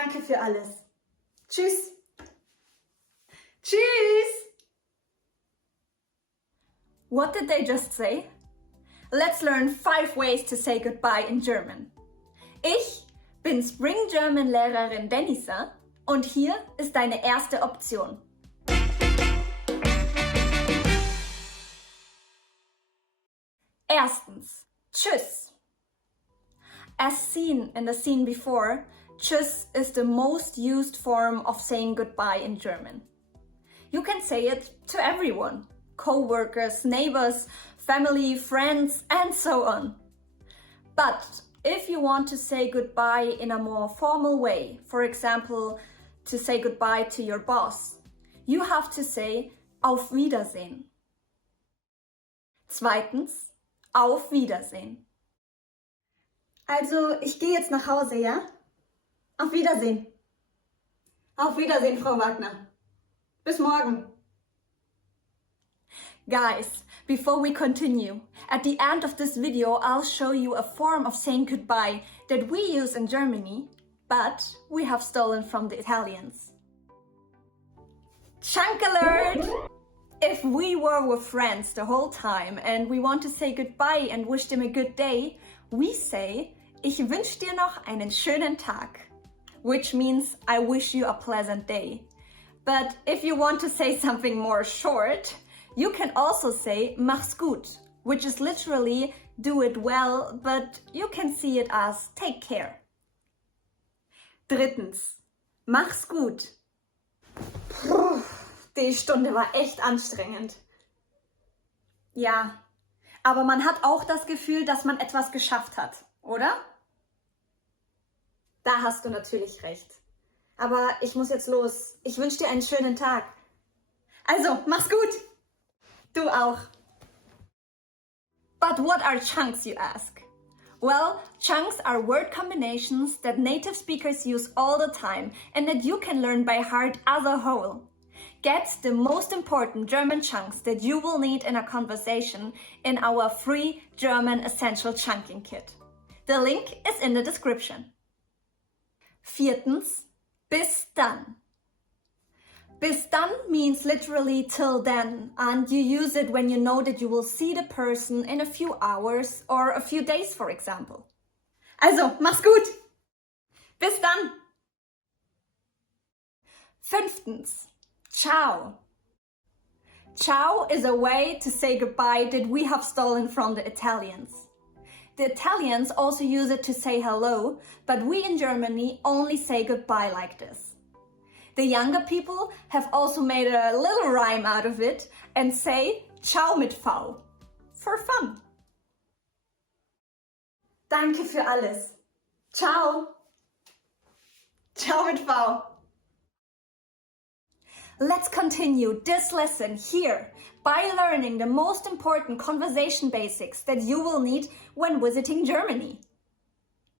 Danke für alles. Tschüss. Tschüss. What did they just say? Let's learn 5 ways to say goodbye in German. Ich bin Spring German Lehrerin Denisa und hier ist deine erste Option. Erstens, Tschüss. As seen in the scene before, Tschüss is the most used form of saying goodbye in German. You can say it to everyone, co-workers, neighbors, family, friends, and so on. But if you want to say goodbye in a more formal way, for example, to say goodbye to your boss, you have to say Auf Wiedersehen. Zweitens, Auf Wiedersehen. Also, ich gehe jetzt nach Hause, ja? Auf Wiedersehen. Auf Wiedersehen, Frau Wagner. Bis morgen. Guys, before we continue, at the end of this video, I'll show you a form of saying goodbye that we use in Germany, but we have stolen from the Italians. Chunk alert! If we were with friends the whole time and we want to say goodbye and wish them a good day, we say, ich wünsch dir noch einen schönen Tag, which means I wish you a pleasant day. But if you want to say something more short, you can also say mach's gut, which is literally do it well, but you can see it as take care. Drittens, mach's gut. Puh, die Stunde war echt anstrengend. Ja, aber man hat auch das Gefühl, dass man etwas geschafft hat, oder? Da hast du natürlich recht. Aber ich muss jetzt los. Ich wünsche dir einen schönen Tag. Also, mach's gut! Du auch. But what are chunks, you ask? Well, chunks are word combinations that native speakers use all the time and that you can learn by heart as a whole. Get the most important German chunks that you will need in a conversation in our free German Essential Chunking Kit. The link is in the description. Viertens, bis dann. Bis dann means literally till then, and you use it when you know that you will see the person in a few hours or a few days, for example. Also, mach's gut! Bis dann! Fünftens, ciao. Ciao is a way to say goodbye that we have stolen from the Italians. The Italians also use it to say hello, but we in Germany only say goodbye like this. The younger people have also made a little rhyme out of it and say Ciao mit V, for fun. Danke für alles. Ciao. Ciao mit V. Let's continue this lesson here by learning the most important conversation basics that you will need when visiting Germany.